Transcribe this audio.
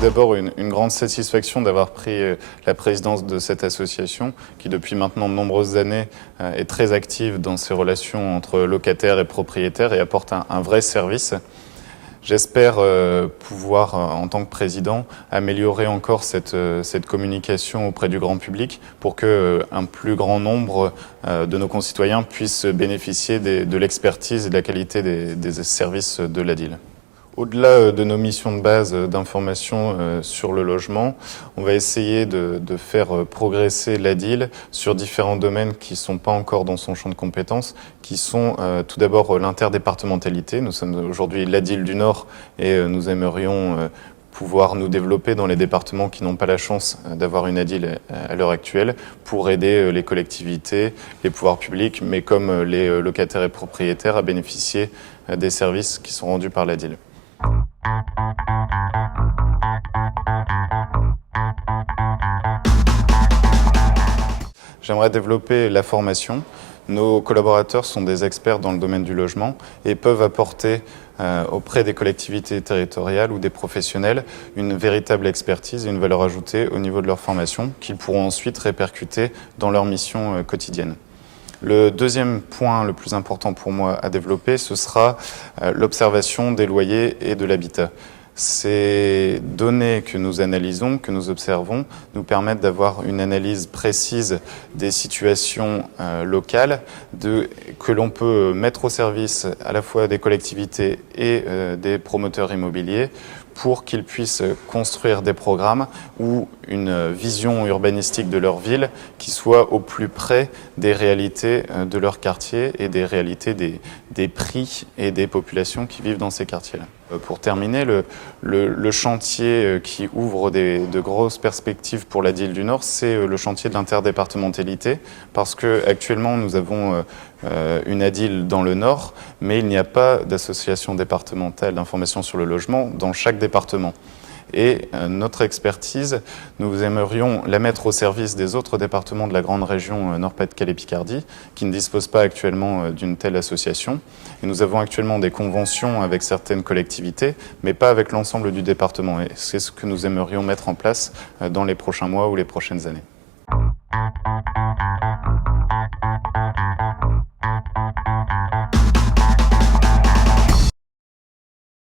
tout d'abord une grande satisfaction d'avoir pris la présidence de cette association qui, depuis maintenant de nombreuses années, est très active dans ses relations entre locataires et propriétaires et apporte un vrai service. J'espère pouvoir, en tant que président, améliorer encore cette communication auprès du grand public pour qu'un plus grand nombre de nos concitoyens puissent bénéficier de l'expertise et de la qualité des services de l'ADIL. Au-delà de nos missions de base d'information sur le logement, on va essayer de faire progresser l'ADIL sur différents domaines qui ne sont pas encore dans son champ de compétences, qui sont tout d'abord l'interdépartementalité. Nous sommes aujourd'hui l'ADIL du Nord et nous aimerions pouvoir nous développer dans les départements qui n'ont pas la chance d'avoir une ADIL à l'heure actuelle pour aider les collectivités, les pouvoirs publics, mais comme les locataires et propriétaires à bénéficier des services qui sont rendus par l'ADIL. J'aimerais développer la formation. Nos collaborateurs sont des experts dans le domaine du logement et peuvent apporter auprès des collectivités territoriales ou des professionnels une véritable expertise et une valeur ajoutée au niveau de leur formation qu'ils pourront ensuite répercuter dans leur mission quotidienne. Le deuxième point le plus important pour moi à développer, ce sera l'observation des loyers et de l'habitat. Ces données que nous analysons, que nous observons, nous permettent d'avoir une analyse précise des situations locales que l'on peut mettre au service à la fois des collectivités et des promoteurs immobiliers pour qu'ils puissent construire des programmes ou une vision urbanistique de leur ville qui soit au plus près des réalités de leur quartier et des réalités des prix et des populations qui vivent dans ces quartiers-là. Pour terminer, le chantier qui ouvre de grosses perspectives pour l'ADIL du Nord, c'est le chantier de l'interdépartementalité, parce qu'actuellement nous avons une ADIL dans le Nord, mais il n'y a pas d'association départementale d'information sur le logement dans chaque département. Et notre expertise, nous aimerions la mettre au service des autres départements de la grande région Nord-Pas-de-Calais-Picardie, qui ne disposent pas actuellement d'une telle association. Et nous avons actuellement des conventions avec certaines collectivités, mais pas avec l'ensemble du département. Et c'est ce que nous aimerions mettre en place dans les prochains mois ou les prochaines années.